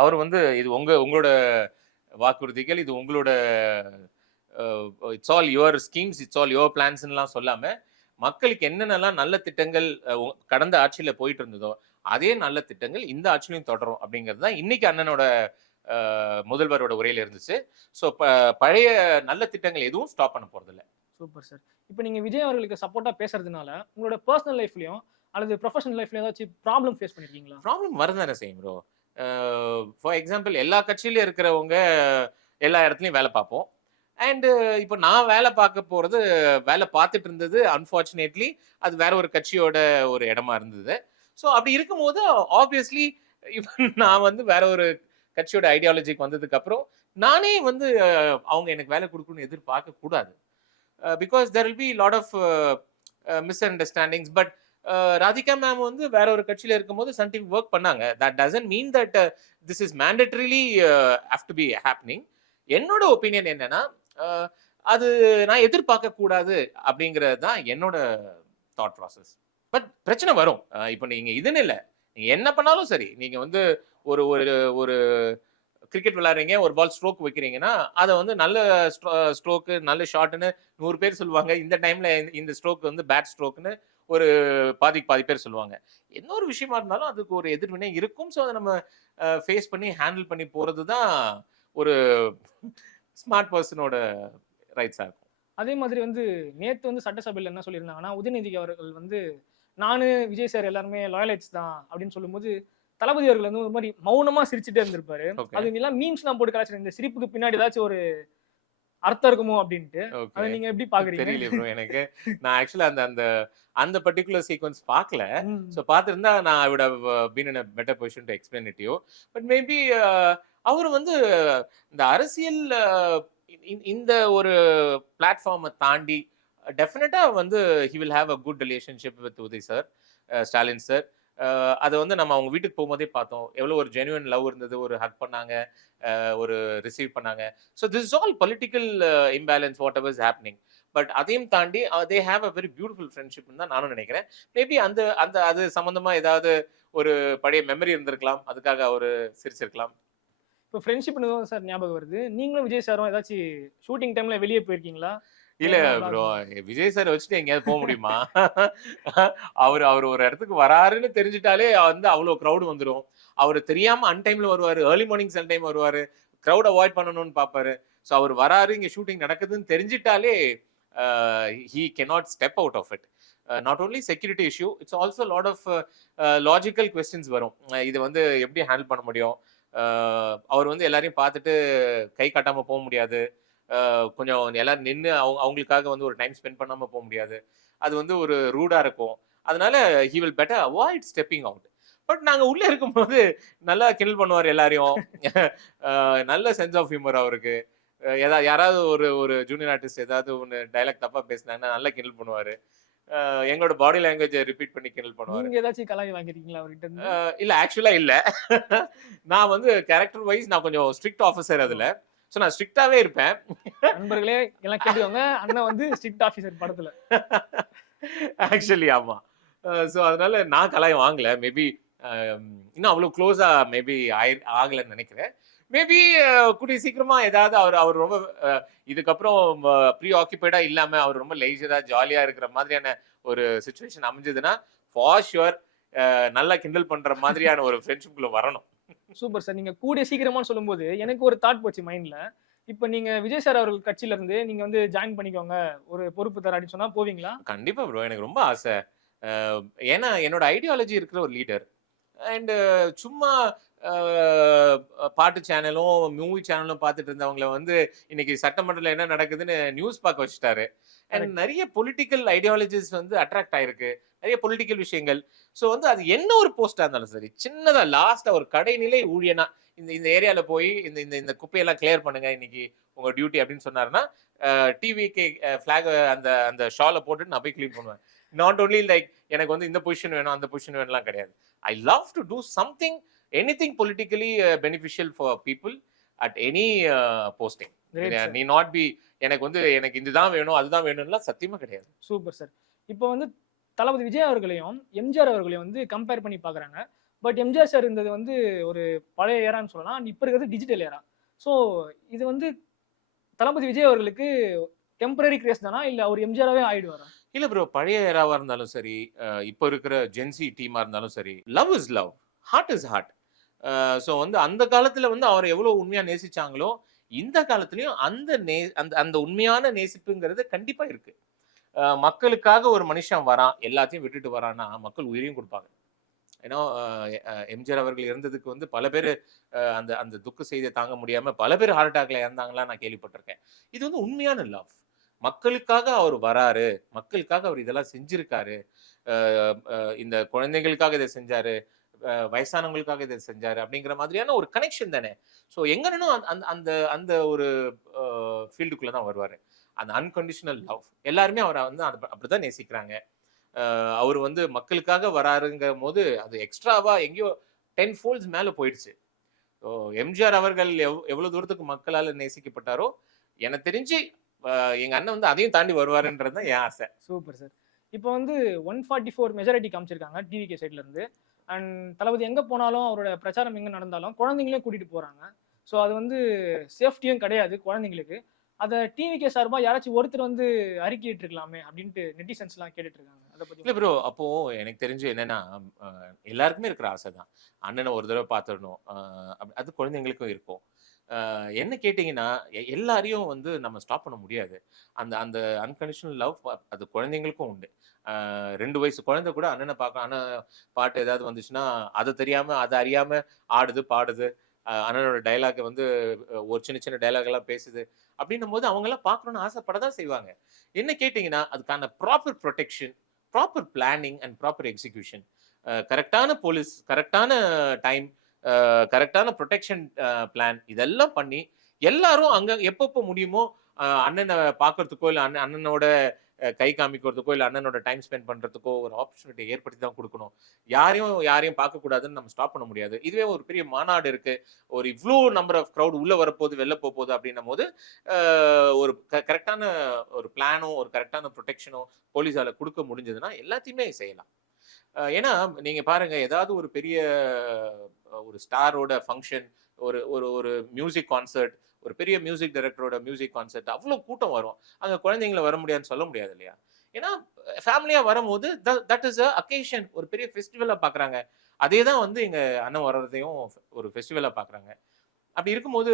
அவர் வந்து இது உங்களோட வாக்குறுதிகள், இது உங்களோட it's all your schemes, it's all your பிளான்ஸ்லாம் சொல்லாம, மக்களுக்கு என்னென்னலாம் நல்ல திட்டங்கள் கடந்த ஆட்சியில போயிட்டு இருந்ததோ அதே நல்ல திட்டங்கள் இந்த ஆட்சியிலையும் தொடரும் அப்படிங்கிறது தான் இன்னைக்கு அண்ணனோட முதல்வரோட உரையில இருந்துச்சு. ஸோ பழைய நல்ல திட்டங்கள் எதுவும் ஸ்டாப் பண்ண போறது இல்லை. Super sir. இப்போ நீங்க விஜய் அவர்களுக்கு சப்போர்ட்டா பேசுறதுனால உங்களோட பர்சனல் லைஃப்லயும் அல்லது ப்ரொஃபஷனல் லைஃப்ல ஏதாச்சும் ப்ராப்ளம் ஃபேஸ் பண்ணிருக்கீங்களா? ப்ராப்ளம் வரதானே செய்யும் ப்ரோ. ஃபார் எக்ஸாம்பிள் எல்லா கட்சியிலும் இருக்கிறவங்க எல்லா இடத்துலையும் வேலை பார்ப்போம். அண்ட் இப்போ நான் வேலை பார்த்துட்டு இருந்தது அன்ஃபார்ச்சுனேட்லி அது வேற ஒரு கட்சியோட ஒரு இடமா இருந்தது. ஸோ அப்படி இருக்கும்போது ஆப்வியஸ்லி நான் வந்து வேற ஒரு கட்சியோட ஐடியாலஜிக்கு வந்ததுக்கு அப்புறம் நானே வந்து அவங்க எனக்கு வேலை கொடுக்கணும்னு எதிர்பார்க்க கூடாது. Because there will be lot of misunderstandings. But Radhika ma'am வந்து வேற ஒரு கட்சியில இருக்கும்போது சன் டிவி ஒர்க் பண்ணாங்க. That doesn't mean that this is mandatorily have to be happening. என்னோட ஒப்பீனியன் என்னன்னா, அது நான் எதிர்பார்க்க கூடாது அப்படிங்கிறது தான் என்னோட தாட் ப்ராசஸ். பட் பிரச்சனை வரும். இப்போ நீங்க இதுன்னு இல்லை, நீங்க என்ன பண்ணாலும் சரி, நீங்க வந்து ஒரு ஒரு கிரிக்கெட் விளையாடுறீங்க, ஒரு பால் ஸ்ட்ரோக் வைக்கிறீங்கன்னா அதை வந்து நல்ல ஸ்ட்ரோக்கு நல்ல ஷாட்னு 100 பேர் சொல்லுவாங்க. இந்த டைம்ல இந்த ஸ்ட்ரோக் வந்து பேட் ஸ்ட்ரோக்னு ஒரு பாதி பேர் சொல்லுவாங்க. என்ன ஒரு விஷயமா இருந்தாலும் அதுக்கு ஒரு எதிர்வினை இருக்கும். ஸோ அதை நம்ம ஃபேஸ் பண்ணி ஹேண்டில் பண்ணி போறது தான் ஒரு ஸ்மார்ட் பர்சனோட ரைட்ஸா இருக்கும். அதே மாதிரி வந்து நேத்து வந்து சட்டசபையில் என்ன சொல்லியிருந்தாங்கன்னா, உதயநிதி அவர்கள் வந்து நானு விஜய் சார் எல்லாருமே லாயலைட்ஸ் தான் அப்படின்னு சொல்லும்போது தளபதி அவர்கள் வந்து ஒரு மாதிரி மௌனமா சிரிச்சுட்டே இருந்திருப்பாரு. அது எல்லாம் மீம்ஸ் நான் போட்டு கலாச்சாரம், இந்த சிரிப்புக்கு பின்னாடி ஏதாச்சும் ஒரு அர்த்தம் இருக்குமோ அப்படின்ட்டு. அதை நீங்க எப்படி பாக்குறீங்க? தெரியல ப்ரோ எனக்கு. நான் ஆக்சுவலா அந்த பர்టిక్యులர் சீக்வென்ஸ் பார்க்கல. சோ பார்த்திருந்தா நான் I would have been in a better position to explain it to you. But maybe அவர் வந்து இந்த அரசியல் இந்த ஒரு பிளாட்ஃபார்மை தாண்டி டெஃபினட்டா வந்து he will have a good relationship with Uday sir, Stalin sir. அதை வந்து நம்ம அவங்க வீட்டுக்கு போகும்போதே பார்த்தோம். எவ்வளோ ஒரு ஜென்யூன் லவ் இருந்தது. ஒரு ஹக் பண்ணாங்க, ஒரு ரிசீவ் பண்ணாங்க. So this is all political imbalance whatever is happening. But அதையும் தாண்டி they have a very beautiful ஃப்ரெண்ட்ஷிப்னு தான் நானும் நினைக்கிறேன். மேபி அந்த அந்த அது சம்பந்தமா ஏதாவது ஒரு பழைய மெமரி இருந்திருக்கலாம், அதுக்காக அவரு சிரிச்சிருக்கலாம். இப்போ ஃப்ரெண்ட்ஷிப்னு தான் சார் ஞாபகம் வருது. நீங்களும் விஜய் சாரும் ஏதாச்சும் ஷூட்டிங் டைம்ல வெளியே போயிருக்கீங்களா? இல்ல எதனா ப்ரோ, vlog விஜய் சார் வச்சுட்டு எங்கேயாவது போக முடியுமா? அவரு அவரு ஒரு இடத்துக்கு வராருன்னு தெரிஞ்சுட்டாலே வந்து அவ்வளவு கிரௌட் வந்துரும். அவரு தெரியாம அன்டைம்ல வருவாரு. ஏர்லி மார்னிங் சில டைம் வருவாரு. கிரௌட் அவாய்ட் பண்ணணும்னு பாப்பாரு. ஸோ அவர் வராரு, இங்க ஷூட்டிங் நடக்குதுன்னு தெரிஞ்சிட்டாலே he cannot step out of it. Not only security issue, it's also a lot of logical questions வரும். இது வந்து எப்படி ஹேண்டில் பண்ண முடியும்? அவர் வந்து எல்லாரையும் பார்த்துட்டு கை காட்டாம போக முடியாது. கொஞ்சம் எல்லாரும் நின்று அவங்களுக்காக வந்து ஒரு டைம் ஸ்பெண்ட் பண்ணாம போக முடியாது. அது வந்து ஒரு ரூடா இருக்கும். அதனால he will better avoid stepping out. But நாங்க உள்ள இருக்கும்போது நல்லா கிண்டல் பண்ணுவார் எல்லாரையும். நல்ல சென்ஸ் ஆஃப் ஹியூமர் அவருக்கு. யாராவது ஒரு ஒரு ஜூனியர் ஆர்டிஸ்ட் ஏதாவது ஒன்று டைலாக் தப்பா பேசினாங்கன்னா நல்லா கிண்டல் பண்ணுவாரு. எங்களோட பாடி லாங்குவேஜை ரிப்பீட் பண்ணி கிண்டல் பண்ணுவாரு. நீங்க ஏதாச்சும் கலாய் வாங்கிருக்கீங்களா அவர்கிட்ட இருந்து? இல்ல ஆக்சுவலா இல்ல. நான் வந்து கேரக்டர் வைஸ் நான் கொஞ்சம் ஸ்ட்ரிக்ட் ஆஃபீஸர் அதுல. ஸோ நான் ஸ்ட்ரிக்டாவே இருப்பேன். நண்பர்களே எல்லாம் கேட்டுவாங்க, அண்ணன் வந்து ஸ்ட்ரிக்ட் ஆஃபீஸர் படத்துல. ஆக்சுவலி ஆமா. ஸோ அதனால நான் கலாய் வாங்கல. மேபி இன்னும் அவ்வளவு க்ளோஸா மேபி ஆகலன்னு நினைக்கிறேன். மேபி கூடிய சீக்கிரமா ஏதாவது அவர் ரொம்ப இதுக்கப்புறம் ப்ரீ ஆக்கியபைடா இல்லாம அவர் ரொம்ப லேசரா ஜாலியா இருக்கிற மாதிரியான ஒரு சுச்சுவேஷன் அமைஞ்சதுன்னா ஃபார் ஷுவர் நல்லா கிண்டல் பண்ற மாதிரியான ஒரு ஃப்ரெண்ட்ஷிப்குள்ள வரணும். Super sir. நீங்க கூடிய சீக்கிரமான்னு சொல்லும்போது எனக்கு ஒரு தாட் போச்சு மைண்ட்ல. இப்போ நீங்க விஜய் சார் அவர்கள் கட்சியில இருந்து நீங்க வந்து ஜாயின் பண்ணிக்கோங்க, ஒரு பொறுப்பு தர அப்படின்னு சொன்னா போவீங்களா? கண்டிப்பா ப்ரோ, எனக்கு ரொம்ப ஆசை. ஏன்னா என்னோட ஐடியாலஜி இருக்கிற ஒரு லீடர். அண்ட் சும்மா பாட்டு சேனலும் மூவி சேனலும் பார்த்துட்டு இருந்தவங்களை வந்து இன்னைக்கு சட்டமன்றத்தில் என்ன நடக்குதுன்னு நியூஸ் பார்க்க வச்சுட்டாரு. அண்ட் நிறைய பொலிட்டிக்கல் ஐடியாலஜிஸ் வந்து அட்ராக்ட் ஆயிருக்கு, நிறைய பொலிட்டிக்கல் விஷயங்கள். ஸோ வந்து அது என்ன ஒரு போஸ்டா இருந்தாலும் சரி, சின்னதா லாஸ்டா ஒரு கடைநிலை ஊழியனா இந்த இந்த ஏரியால போய் இந்த இந்த இந்த குப்பையெல்லாம் கிளியர் பண்ணுங்க இன்னைக்கு உங்க டியூட்டி அப்படின்னு சொன்னாருன்னா டிவிக்கு ஃபிளாக் அந்த அந்த ஷாலை போட்டுட்டு நான் போய் கிளீன் பண்ணுவேன். நாட் ஓன்லி லைக் எனக்கு வந்து இந்த பொசிஷன் வேணும் அந்த பொசிஷன் வேணும்லாம் கிடையாது. I love to do something anything politically beneficial for people at any posting. நீ நாட் பி எனக்கு வந்து எனக்கு இதுதான் வேணும் அதுதான் வேணும்லாம் சத்தியமா கிடையாது. Super sir. இப்போ வந்து தளபதி விஜய் அவர்களையும் எம்ஜிஆர் அவர்களையும் வந்து கம்பேர் பண்ணி பார்க்குறாங்க. பட் எம்ஜிஆர் சார் இருந்தது வந்து ஒரு பழைய ஏரான்னு சொல்லலாம், இப்போ இருக்கிறது டிஜிட்டல் ஏரா. ஸோ இது வந்து தளபதி விஜய் அவர்களுக்கு டெம்பரரி கிரேஸ் தானா, இல்லை அவர் எம்ஜிஆராகவே ஆயிடுவாரா? இல்ல ப்ரோ, பழைய ஏராவா இருந்தாலும் சரி, இப்போ இருக்கிற ஜென்சி டீமா இருந்தாலும் சரி, love is love, heart is heart. So வந்து அந்த காலத்துல வந்து அவர் எவ்வளவு உண்மையா நேசிச்சாங்களோ இந்த காலத்துலயும் அந்த அந்த அந்த உண்மையான நேசிப்புங்கிறது கண்டிப்பா இருக்கு. மக்களுக்காக ஒரு மனுஷன் வரான், எல்லாத்தையும் விட்டுட்டு வரான்னா மக்கள் உயிரையும் கொடுப்பாங்க. ஏன்னா எம்ஜிஆர் அவர்கள் இருந்ததுக்கு வந்து பல பேர் அந்த அந்த துக்க செய்தியை தாங்க முடியாம பல பேர் ஹார்ட் அட்டாக்ல இறந்தாங்களா நான் கேள்விப்பட்டிருக்கேன். இது வந்து உண்மையான லவ். மக்களுக்காக அவர் வராரு, மக்களுக்காக அவர் இதெல்லாம் செஞ்சிருக்காரு, இந்த குழந்தைகளுக்காக இதை செஞ்சாரு, வயசானவங்களுக்காக இதை செஞ்சாரு அப்படிங்கிற மாதிரியான ஒரு கனெக்ஷன் தானே. ஸோ எங்கன்னா அந்த அந்த அந்த ஒரு ஃபீல்டுக்குள்ள தான் வருவாரு. அந்த அன்கண்டிஷனல் லவ் எல்லாருமே அவரை வந்து அப்படிதான் நேசிக்கிறாங்க. அவர் வந்து மக்களுக்காக வராருங்க போது அது எக்ஸ்ட்ராவா எங்கேயோ 10 folds மேல போயிடுச்சு. ஸோ எம்ஜிஆர் அவர்கள் எவ்வளவு தூரத்துக்கு மக்களால் நேசிக்கப்பட்டாரோ எனக்கு தெரிஞ்சு எங்க அண்ணன் வந்து அதையும் தாண்டி வருவாருன்றது தான் என் ஆசை. Super sir. இப்போ வந்து 144 மெஜாரிட்டி காமிச்சிருக்காங்க டிவிகே சைட்ல இருந்து. அண்ட் தளபதி எங்க போனாலும் அவரோட பிரச்சாரம் எங்க நடந்தாலும் குழந்தைங்களையும் கூட்டிட்டு போறாங்க. ஸோ அது வந்து சேஃப்டியும் கிடையாது குழந்தைங்களுக்கு. அதை டிவிகே சார்பா யாராச்சும் ஒருத்தர் வந்து அறிக்கையிட்டு இருக்கலாமே அப்படின்ட்டு நெட்டிசன்ஸ் எல்லாம் கேட்டுட்டு இருக்காங்க. அதை பத்தி இல்ல ப்ரோ, அப்போ எனக்கு தெரிஞ்சு என்னன்னா எல்லாருக்குமே இருக்கிற ஆசை தான் அண்ணனை ஒரு தடவை பார்த்துடணும். அது குழந்தைங்களுக்கும் இருக்கும். என்ன கேட்டீங்கன்னா எல்லாரையும் வந்து நம்ம ஸ்டாப் பண்ண முடியாது. அந்த அந்த அன்கண்டிஷனல் லவ் அது குழந்தைங்களுக்கும் உண்டு. 2 வயசு குழந்தை கூட அண்ணனை பார்க்க, அண்ணன் பாட்டு ஏதாவது வந்துச்சுன்னா அதை தெரியாம அதை அறியாம ஆடுது பாடுது, அண்ணனோட டைலாக் வந்து ஒரு சின்ன சின்ன டைலாக் எல்லாம் பேசுது. அப்படின்னும் போது அவங்க எல்லாம் பார்க்கணும்னு ஆசைப்படதான் செய்வாங்க. என்ன கேட்டீங்கன்னா அதுக்கான proper protection, proper planning and proper execution, கரெக்டான போலீஸ், கரெக்டான டைம், கரெக்டான ப்ரொடெக்ஷன் பிளான் இதெல்லாம் பண்ணி எல்லாரும் அங்க எப்பப்போ முடியுமோ அண்ணனை பார்க்கறதுக்கோ இல்லை அண்ணனோட கை காமிக்கிறதுக்கோ இல்லை அண்ணனோட டைம் ஸ்பெண்ட் பண்றதுக்கோ ஒரு ஆப்பர்ச்சுனிட்டி ஏற்படுத்தி தான் கொடுக்கணும். யாரையும் பார்க்கக்கூடாதுன்னு நம்ம ஸ்டாப் பண்ண முடியாது. இதுவே ஒரு பெரிய மாநாடு இருக்கு, ஒரு இவ்வளோ நம்பர் ஆஃப் க்ரௌட் உள்ள வரப்போகுது வெளில போகுது அப்படின்னும் போது ஒரு கரெக்டான ஒரு பிளானோ ஒரு கரெக்டான ப்ரொடெக்ஷனோ போலீஸால கொடுக்க முடிஞ்சதுன்னா எல்லாத்தையுமே செய்யலாம். ஏன்னா நீங்க பாருங்க, ஏதாவது ஒரு பெரிய ஒரு ஸ்டாரோட ஃபங்க்ஷன், ஒரு ஒரு ஒரு மியூசிக் கான்சர்ட், ஒரு பெரிய மியூசிக் டைரக்டரோட மியூசிக் கான்சர்ட், அவ்வளோ கூட்டம் வரும். அங்க குழந்தைங்களை வர முடியாதுன்னு சொல்ல முடியாது இல்லையா? ஏன்னா ஃபேமிலியா வரும்போது தட் இஸ் அ அக்கேஷன், ஒரு பெரிய ஃபெஸ்டிவலா பாக்குறாங்க. அதே தான் வந்து எங்க அண்ணன் வர்றதையும் ஒரு ஃபெஸ்டிவலா பாக்குறாங்க. அப்படி இருக்கும்போது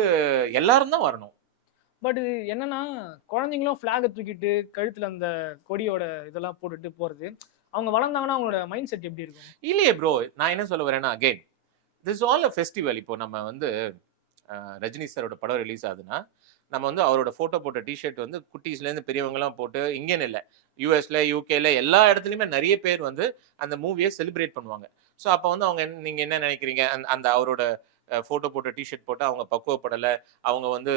எல்லாரும் தான் வரணும். பட் இது என்னன்னா, குழந்தைங்களும் ஃபிளாக தூக்கிட்டு கழுத்துல அந்த கொடியோட இதெல்லாம் போட்டுட்டு போறது, அவங்க வளர்ந்தாங்கன்னா அவங்களோட மைண்ட் செட் எப்படி இருக்கும்? இல்லையே ப்ரோ, நான் என்ன சொல்ல வரேன்னா again this all a festival. இப்போ நம்ம வந்து ரஜினி சாரோட படம் ரிலீஸ் ஆகுதுன்னா நம்ம வந்து அவரோட போட்டோ போட்ட டிஷர்ட் வந்து குட்டீஸ்லேருந்து பெரியவங்கலாம் போட்டு, இங்கேன்னு இல்லை, யூஎஸ்ல யூகேல எல்லா இடத்துலையுமே நிறைய பேர் வந்து அந்த மூவியை செலிப்ரேட் பண்ணுவாங்க. ஸோ அப்போ வந்து அவங்க நீங்கள் என்ன நினைக்கிறீங்க, அந்த அவரோட ஃபோட்டோ போட்ட டிஷர்ட் போட்டு அவங்க பக்குவப்படலை, அவங்க வந்து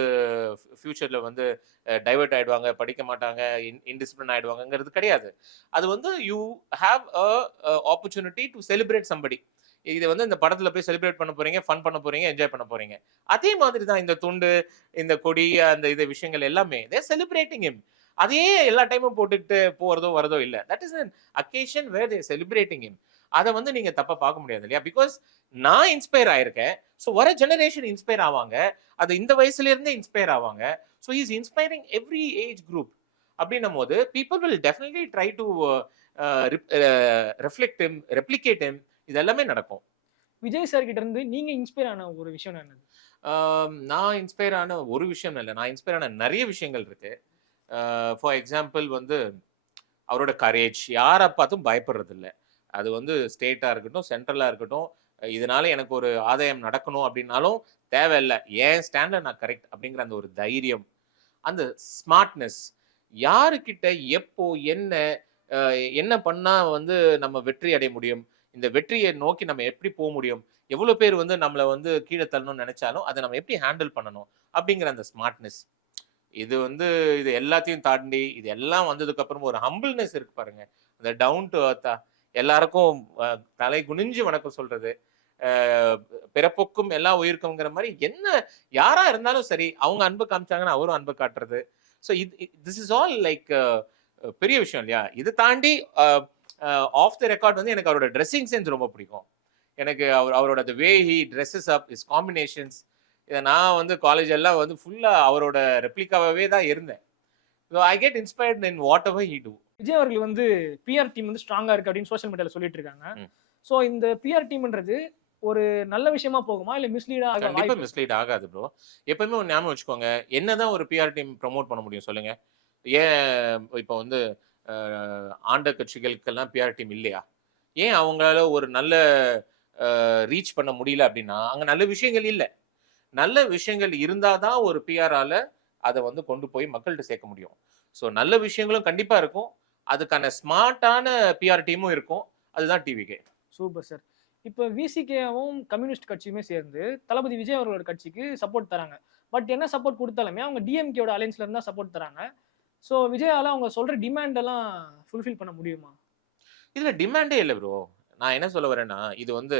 ஃப்யூச்சரில் வந்து டைவர்ட் ஆகிடுவாங்க, படிக்க மாட்டாங்க, இன்டிசிப்ளின் ஆகிடுவாங்கங்கிறது கிடையாது. அது வந்து you have a opportunity to celebrate somebody. இதை வந்து இந்த படத்துல போய் செலிப்ரேட் பண்ண போறீங்க, ஃபன் பண்ண போறீங்க, என்ஜாய் பண்ண போறீங்க. அதே மாதிரி தான் இந்த துண்டு, இந்த கொடி, அந்த இது விஷயங்கள் எல்லாமே தே செலிப்ரேட்டிங் ஹிம். அதையே எல்லா டைமும் போட்டுக்கிட்டு போறதோ வரதோ இல்லை. That is an occasion where they celebrating him. அதை வந்து நீங்க தப்பா பார்க்க முடியாது இல்லையா? பிகாஸ் நான் இன்ஸ்பயர் ஆயிருக்கேன். ஸோ வர ஜெனரேஷன் இன்ஸ்பயர் ஆவாங்க, அது இந்த வயசுல இருந்தே இன்ஸ்பயர் ஆவாங்க. So is inspiring every age group. அப்படின்னும் போது people will definitely try to reflect him, replicate him. இது எல்லாமே நடக்கும். விஜய் சார் கிட்ட இருந்து நீங்க இன்ஸ்பயர் ஆன ஒரு விஷயம் என்னது? நான் இன்ஸ்பயர் ஆன ஒரு விஷயம் இல்லை, நான் இன்ஸ்பயர் ஆன நிறைய விஷயங்கள் இருக்கு. ஃபார் எக்ஸாம்பிள் வந்து அவரோட கரேஜ், யாரை பார்த்தும் பயப்படுறது இல்லை. அது வந்து ஸ்டேட்டா இருக்கட்டும், சென்ட்ரலா இருக்கட்டும், இதனால எனக்கு ஒரு ஆதாயம் நடக்கணும் அப்படின்னாலும் தேவையில்லை, ஏன் ஸ்டாண்ட்ல நான் கரெக்ட் அப்படிங்கிற அந்த ஒரு தைரியம், அந்த ஸ்மார்ட்னஸ், யாருக்கிட்ட எப்போ என்ன பண்ணா வந்து நம்ம வெற்றி அடைய முடியும், இந்த வெற்றியை நோக்கி நம்ம எப்படி போக முடியும், எவ்வளவு பேர் வந்து நம்மளை வந்து கீழே தள்ளணும்னு நினைச்சாலும் அதை நம்ம எப்படி ஹேண்டில் பண்ணணும் அப்படிங்கிற அந்த ஸ்மார்ட்னஸ். இது வந்து இது எல்லாத்தையும் தாண்டி இது எல்லாம் வந்ததுக்கு அப்புறம் ஒரு ஹம்பிள்னஸ் இருக்கு பாருங்க, அந்த டவுன் டு அர்த்தா, எல்லாருக்கும் தலை குனிஞ்சு வணக்கம் சொல்றது, பிறப்புக்கும் எல்லா உயிருக்கும்ங்கிற மாதிரி என்ன யாரா இருந்தாலும் சரி அவங்க அன்பு காமிச்சாங்கன்னா அவரும் அன்பு காட்டுறது. So this is all like பெரிய விஷயம் இல்லையா? இது தாண்டி ஆஃப் த ரெக்கார்ட் வந்து எனக்கு அவரோட ட்ரெஸ்ஸிங் சென்ஸ் ரொம்ப பிடிக்கும். எனக்கு அவரோட the way he dresses up, is combinations. இதை நான் வந்து காலேஜ் எல்லாம் வந்து ஃபுல்லாக அவரோட ரெப்ளிகாவே தான் இருந்தேன். So I get inspired in what ever he two. Vijay அவர்கள் வந்து பிஆர் டீம் வந்து ஸ்ட்ராங்கா இருக்கு அப்படின்னு சோஷியல் மீடியால சொல்லிட்டு இருக்காங்க. ஸோ இந்த பிஆர் டீம்ன்றது ஒரு நல்ல விஷயமா போகுமா இல்லை மிஸ்லீடா? கண்டிப்பா மிஸ்லீட் ஆகாது ப்ரோ. எப்பவுமே ஒரு ஞாபகம் வச்சுக்கோங்க, என்னதான் ஒரு பிஆர் டீம் ப்ரமோட் பண்ண முடியும் சொல்லுங்க? ஏன் இப்போ வந்து ஆண்ட கட்சிகளுக்கெல்லாம் பிஆர் டீம் இல்லையா? ஏன் அவங்களால ஒரு நல்ல ரீச் பண்ண முடியல அப்படின்னா அங்க நல்ல விஷயங்கள் இல்லை. நல்ல விஷயங்கள் இருந்தாதான் ஒரு பிஆரால அதை வந்து கொண்டு போய் மக்கள்கிட்ட சேர்க்க முடியும். ஸோ நல்ல விஷயங்களும் கண்டிப்பா இருக்கும், அதுக்கான ஸ்மார்ட்டான பிஆர் டீமும் இருக்கும். அதுதான் டிவிகே. Super sir. இப்போ விசிகேவும் கம்யூனிஸ்ட் கட்சியுமே சேர்ந்து தளபதி விஜய் அவர்களோட கட்சிக்கு சப்போர்ட் தராங்க. பட் என்ன சப்போர்ட் கொடுத்தாலுமே அவங்க டிஎம்கேயோட அலைன்ஸ்ல இருந்தா சப்போர்ட் தராங்க. ஸோ விஜயால அவங்க சொல்ற டிமாண்ட் எல்லாம் ஃபுல்ஃபில் பண்ண முடியுமா? இதுல டிமாண்டே இல்லை ப்ரோ. நான் என்ன சொல்ல வரேன்னா, இது வந்து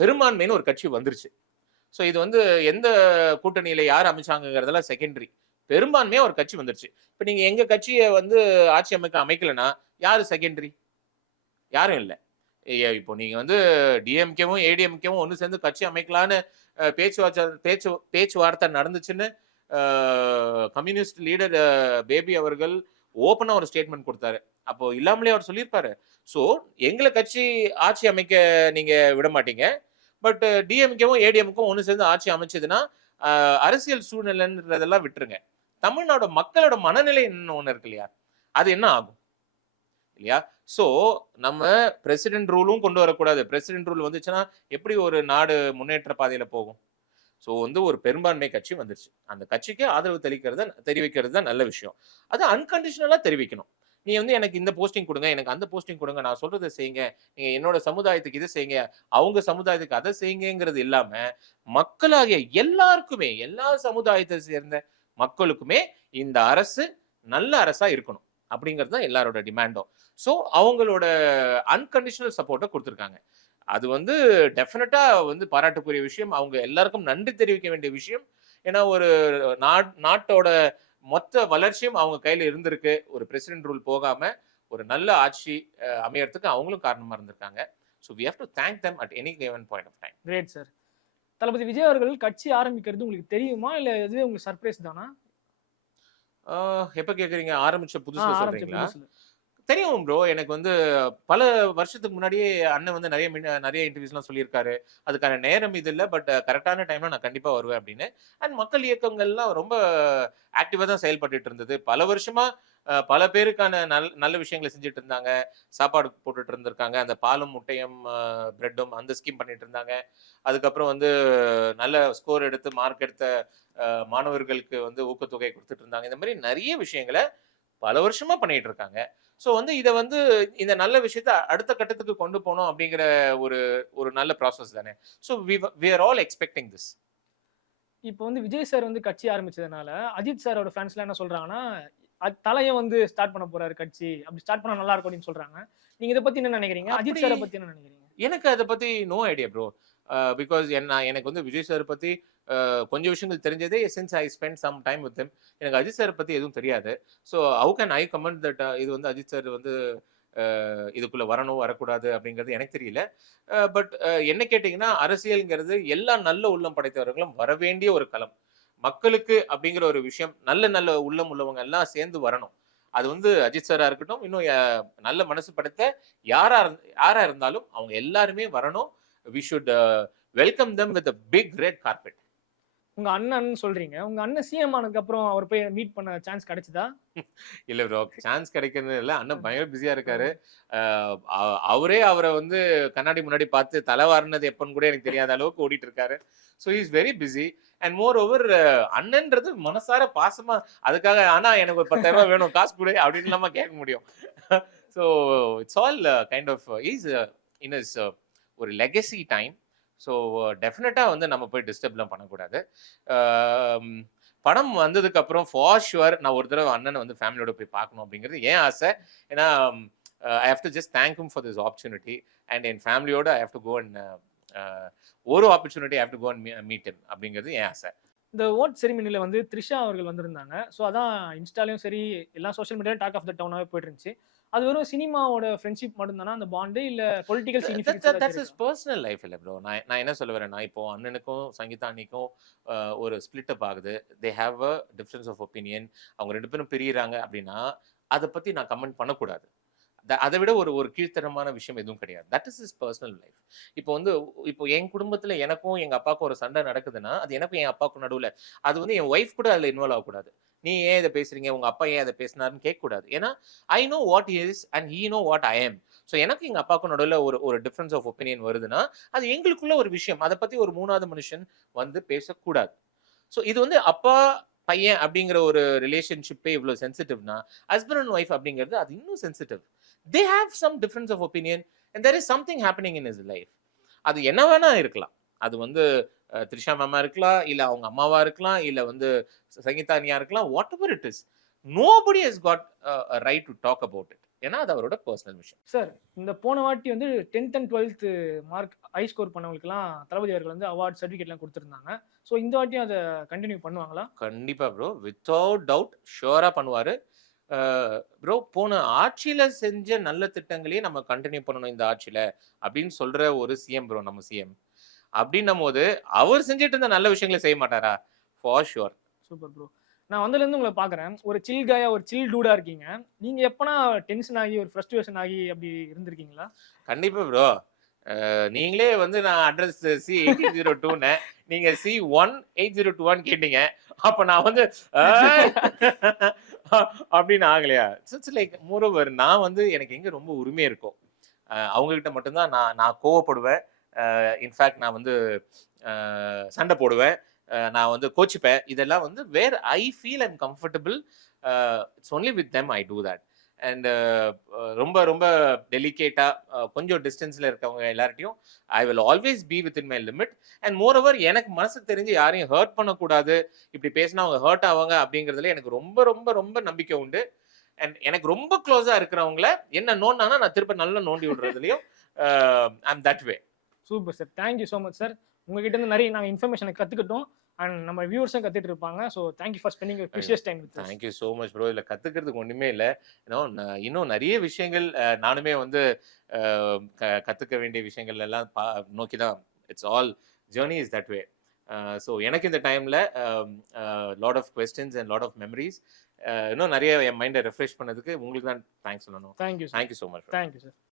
பெரும்பான்மைன்னு ஒரு கட்சி வந்துருச்சு. ஸோ இது வந்து எந்த கூட்டணியில யார் அமைச்சாங்கிறதெல்லாம் செகண்டரி. பெரும்பான்மையா ஒரு கட்சி வந்துருச்சு. இப்ப நீங்க எங்க கட்சியை வந்து ஆட்சி அமைக்கலைன்னா யாரு செகண்டரி? யாரும் இல்லை. இப்போ நீங்க வந்து டிஎம்கேவும் ஏடிஎம்கேவும் ஒன்று சேர்ந்து கட்சி அமைக்கலான்னு பேச்சுவார்த்தை நடந்துச்சுன்னு கம்யூனிஸ்ட் லீடர் பேபி அவர்கள் ஓப்பனா ஒரு ஸ்டேட்மெண்ட் கொடுத்தாரு. அப்போ இல்லாமலே அவர் சொல்லியிருப்பாரு, ஸோ எங்களை கட்சி ஆட்சி அமைக்க நீங்க விட மாட்டீங்க, பட் டிஎம்கேவும் ஏடிஎம்க்கும் ஒன்று சேர்ந்து ஆட்சி அமைச்சதுன்னா அரசியல் சூழ்நிலைன்றதெல்லாம் விட்டுருங்க, தமிழ்நாடு மக்களோட மனநிலை ஒன்று இருக்கு இல்லையா, அது என்ன ஆகும் இல்லையா? ஸோ நம்ம பிரசிடென்ட் ரூலும் கொண்டு வரக்கூடாது. பிரசிடென்ட் ரூல் வந்துச்சுன்னா எப்படி ஒரு நாடு முன்னேற்ற பாதையில போகும்? ஸோ வந்து ஒரு பெரும்பான்மை கட்சி வந்துருச்சு, அந்த கட்சிக்கு ஆதரவு தெரிவிக்கிறது தான் நல்ல விஷயம். அது அன்கண்டிஷனலா தெரிவிக்கணும். நீ வந்து எனக்கு இந்த போஸ்டிங் கொடுங்க, எனக்கு அந்த போஸ்டிங் கொடுங்க, நான் சொல்றதை செய்யுங்க, நீங்க என்னோட சமுதாயத்துக்கு இதை செய்யுங்க, அவங்க சமுதாயத்துக்கு அதை செய்யுங்கிறது இல்லாம மக்களாகிய எல்லாருக்குமே, எல்லா சமுதாயத்தை சேர்ந்த மக்களுக்குமே இந்த அரசு நல்ல அரசா இருக்கணும் அப்படிங்கிறது தான் எல்லாரோட டிமாண்டும். ஸோ அவங்களோட அன்கண்டிஷனல் சப்போர்ட்டை கொடுத்துருக்காங்க. அது வந்து டெஃபினட்டா வந்து பாராட்டுக்குரிய விஷயம். அவங்க எல்லாருக்கும் நன்றி தெரிவிக்க வேண்டிய விஷயம். ஏன்னா ஒரு நாட்டோட மொத்த வளர்ச்சியும் அவங்க கையில இருந்திருக்கு. ஒரு பிரசிடென்ட் ரூல் போகாம ஒரு நல்ல ஆட்சி அமையறதுக்கு அவங்களும் காரணமா இருந்திருக்காங்க. So we have to thank them at any given point of time. Great sir. Thalapathy Vijay அவர்கள் கட்சி ஆரம்பிக்கிறது உங்களுக்கு தெரியுமா, இல்ல இதுவே உங்களுக்கு சர்ப்ரைஸ் தானா? எப்ப கேக்குறீங்க? ஆரம்பிச்ச புதுசுல ஆரம்பிச்ச சொல்றீங்களா? புதுசுல. தெரியும் ப்ரோ. எனக்கு வந்து பல வருஷத்துக்கு முன்னாடியே அண்ணன் வந்து நிறைய இன்டர்வியூஸ்லாம் சொல்லியிருக்காரு. அதுக்கான நேரம் இது இல்ல. பட் கரெக்டான டைம்ல நான் கண்டிப்பா வருவேன் அப்படின்னு. அண்ட் மக்கள் இயக்கங்கள்லாம் ரொம்ப ஆக்டிவா தான் செயல்பட்டுட்டு இருந்தது. பல வருஷமா பல பேருக்கான நல்ல விஷயங்களை செஞ்சுட்டு இருந்தாங்க. சாப்பாடு போட்டுட்டு இருந்திருக்காங்க. அந்த பாலும் முட்டையும் பிரெட்டும் அந்த ஸ்கீம் பண்ணிட்டு இருந்தாங்க. அதுக்கப்புறம் வந்து நல்ல ஸ்கோர் எடுத்து மார்க் எடுத்த மாணவர்களுக்கு வந்து ஊக்கத்தொகை கொடுத்துட்டு இருந்தாங்க. இந்த மாதிரி நிறைய விஷயங்களை பல வருஷமா பண்ணிட்டு இருக்காங்க. ஸோ வந்து இதை வந்து இந்த நல்ல விஷயத்த அடுத்த கட்டத்துக்கு கொண்டு போகணும் அப்படிங்கிற ஒரு ஒரு நல்ல ப்ராசஸ் தானே. So we are all expecting this. இப்போ வந்து விஜய் சார் வந்து கட்சி ஆரம்பிச்சதுனால அஜித் சாரோட ஃபேன்ஸ்லாம் என்ன சொல்றாங்கன்னா, தலையும் வந்து ஸ்டார்ட் பண்ண போறாரு கட்சி. அப்படி ஸ்டார்ட் பண்ணா நல்லா இருக்கும் அப்படின்னு சொல்றாங்க. நீங்க இத பத்தி என்ன நினைக்கிறீங்க? அஜித் சாரை பத்தி என்ன நினைக்கிறீங்க? எனக்கு அதை பத்தி நோ ஐடியா ப்ரோ. பிகாஸ் எனக்கு வந்து விஜய் சார் பத்தி கொஞ்சம் விஷயங்கள் தெரிஞ்சதே since I spend some time with him. எனக்கு அஜித் சார் பத்தி எதுவும் தெரியாது. So how can I comment that இது வந்து அஜித் சார் வந்து இதுக்குள்ள வரணும் வரக்கூடாது அப்படிங்கிறது எனக்கு தெரியல. பட் என்ன கேட்டீங்கன்னா, அரசியல்ங்கிறது எல்லா நல்ல உள்ளம் படைத்தவர்களும் வர வேண்டிய ஒரு களம். மக்களுக்கு அப்படிங்கிற ஒரு விஷயம் நல்ல நல்ல உள்ளம் உள்ளவங்க எல்லாம் சேர்ந்து வரணும். அது வந்து அஜித் சாரா இருக்கட்டும், இன்னும் நல்ல மனசு படைத்த யாரா இருந்தாலும் அவங்க எல்லாருமே வரணும். We should welcome them with a big red carpet. உங்க அண்ணன் சொல்றீங்க. உங்க அண்ணன் சிஎம் ஆனதுக்கு அப்புறம் அவர் போய் மீட் பண்ண சான்ஸ் கிடைச்சதா? இல்ல ப்ரோ, சான்ஸ் கிடைக்கிறது இல்ல. அண்ணன் பயங்கர பிஸியா இருக்காரு. அவரே அவரை வந்து கண்ணாடி முன்னாடி பார்த்து தலை வாரினது எப்பன்னு கூட எனக்கு தெரியாத அளவுக்கு ஓடிட்டு இருக்காரு. So is very busy. And moreover அண்ணன்றது மனசார பாசமா அதுக்காக ஆனா எனக்கு ஒரு 10,000 ரூபாய் வேணும் காசு கொடு அப்படின்னு இல்லாம கேட்க முடியும். So it's all kind of is in is ஒரு லெகசி டைம். ஸோ டெஃபினட்டா வந்து நம்ம போய் டிஸ்டர்ப்லாம் பண்ணக்கூடாது. படம் வந்ததுக்கு அப்புறம் ஃபார் ஷுவர் நான் ஒரு தடவை அண்ணனை வந்து ஃபேமிலியோட போய் பார்க்கணும் அப்படிங்கிறது ஏன் ஆசை. ஏன்னா I have to just thank him for this opportunity. And என் ஃபேமிலியோட I have to go and ஒரு opportunity I have to go and meet him அப்படிங்கிறது ஏன் ஆசை. இந்த ஓட் செரிமனில வந்து த்ரிஷா அவர்கள் வந்திருந்தாங்க. ஸோ அதான் இன்ஸ்டாலயும் சரி, எல்லா சோஷியல் மீடியாலும் டாக் ஆஃப் த டவுனாவே போயிட்டு இருந்துச்சு. அது வெறும் சினிமாவோட ஃப்ரெண்ட்ஷிப் மட்டும் தானா அந்த பாண்டு, இல்ல political significance? That's is personal life இல்ல ப்ரோ. நான் என்ன சொல்ல வரேன்னா, இப்போ அண்ணனுக்கும் சங்கீதா அண்ணிக்கும் ஒரு ஸ்பிளிட் அப் ஆகுது. They have a difference of opinion. அவங்க 2 பேரும் பிரியறாங்க அப்படின்னா அதை பத்தி நான் கமெண்ட் பண்ணக்கூடாது. அதை விட ஒரு கீழ்த்தரமான விஷயம் எதுவும் கிடையாது. That is is personal life. இப்போ என் குடும்பத்துல எனக்கும் எங்க அப்பாவுக்கும் ஒரு சண்டை நடக்குதுன்னா அது எனக்கும் என் அப்பாவுக்கும் நடுவுல அது வந்து என் ஒய்ஃப் கூட அதுல இன்வால்வ் ஆகக்கூடாது. நீ ஏன் இதை பேசுறீங்க, உங்க அப்பா ஏன் அதை பேசினாருன்னு கேட்கக்கூடாது. ஏன்னா I know what he is and he know what I am. So எனக்கு எங்க அப்பாவுக்கும் நடுவில் ஒரு டிஃபரன்ஸ் ஆஃப் ஒப்பீனியன் வருதுன்னா அது எங்களுக்குள்ள ஒரு விஷயம். அதை பத்தி ஒரு 3வது மனுஷன் வந்து பேசக்கூடாது. ஸோ இது வந்து அப்பா பையன் அப்படிங்கிற ஒரு ரிலேஷன்ஷிப்பே இவ்வளவு சென்சிட்டிவ்னா ஹஸ்பண்ட் அண்ட் ஒய்ஃப் அப்படிங்கிறது அது இன்னும் sensitive. They have some difference of opinion and there is something happening in his life. அது என்ன வேணா இருக்கலாம். அது வந்து த்ரிஷா மேமா இருக்கலாம், இல்ல அவங்க அம்மாவா இருக்கலாம், இல்ல வந்து சங்கீதா அண்ணியா இருக்கலாம். What ever it is, nobody has got a right to talk about it. ஏன்னா அது அவரோட பர்சனல் விஷயம். சார், இந்த போன வாட்டி வந்து 10th and 12th mark high score பண்ணவங்களுக்குலாம் தளபதி அவர்கள் வந்து அவார்ட் சர்டிஃபிகேட்லாம் கொடுத்துருந்தாங்க. ஸோ இந்த வாட்டியும் அதை கண்டினியூ பண்ணுவாங்களா? கண்டிப்பா ப்ரோ, வித்தவுட் டவுட் ஷுவரா பண்ணுவாரு. ப்ரோ, போன ஆட்சியில செஞ்ச நல்ல திட்டங்களையே நம்ம கண்டினியூ பண்ணணும் இந்த ஆட்சியில அப்படின்னு சொல்ற ஒரு சிஎம் ப்ரோ நம்ம சிஎம். அப்படின்னும் போது அவர் செஞ்சுட்டு இருந்த நல்ல விஷயங்களை செய்ய மாட்டாரா? For sure. Super bro. நான் வந்ததுலேருந்து உங்களை பார்க்குறேன். ஒரு சில் காயா, ஒரு சில் டூடா இருக்கீங்க. நீங்க எப்பனா டென்ஷன் ஆகி ஒரு ஃப்ரஸ்ட்ரேஷன் ஆகி அப்படி இருந்திருக்கீங்களா? கண்டிப்பா ப்ரோ. நீங்களே வந்து நான் அட்ரஸ் C8002 நீங்க C18021 கேட்டீங்க. அப்ப நான் வந்து அப்படின்னு ஆகலையா? இட்ஸ் லைக் மோரோவர் நான் வந்து எனக்கு எங்க ரொம்ப உரிமை இருக்கும் அவங்க கிட்ட மட்டும்தான் நான் கோவப்படுவேன். இன்ஃபேக்ட் நான் வந்து சண்டை போடுவேன், நான் வந்து கோச்சிப்பேன். இதெல்லாம் வந்து where I feel I'm comfortable. It's only with them I do that. And ரொம்ப ரொம்ப டெலிகேட்டா கொஞ்சம் டிஸ்டன்ஸ்ல இருக்கவங்க எல்லார்ட்டையும் I will always be within my limit. And moreover எனக்கு மனசு தெரிஞ்சு யாரையும் ஹர்ட் பண்ணக்கூடாது, இப்படி பேசினா அவங்க ஹர்ட் ஆவாங்க அப்படிங்கிறதுல எனக்கு ரொம்ப ரொம்ப ரொம்ப நம்பிக்கை உண்டு. அண்ட் எனக்கு ரொம்ப க்ளோஸா இருக்கிறவங்கள என்ன நோண்டானா நான் திருப்ப நல்லா நோண்டி விடுறதுலயும் I'm that way. Super sir, thank you so much sir. உங்ககிட்ட இருந்து நிறைய நாங்கள் இன்ஃபர்மேஷனை கற்றுக்கிட்டோம் அண்ட் நம்ம வியூவர்ஸும் கற்றுட்டு இருப்பாங்க. So thank you for spending precious time with us. Thank you so much bro. இதில் கற்றுக்கிறதுக்கு ஒன்றுமே இல்லை. இன்னும் நிறைய விஷயங்கள் நானுமே வந்து கற்றுக்க வேண்டிய விஷயங்கள் எல்லாம் நோக்கி தான். It's all journey is that way. So எனக்கு இந்த டைமில் lot of questions and lot of memories இன்னும் நிறைய என் மைண்டை ரெஃப்ரெஷ் பண்ணதுக்கு உங்களுக்கு தான் தேங்க்ஸ் சொல்லணும். Thank you sir. Thank you so much. Thank you sir.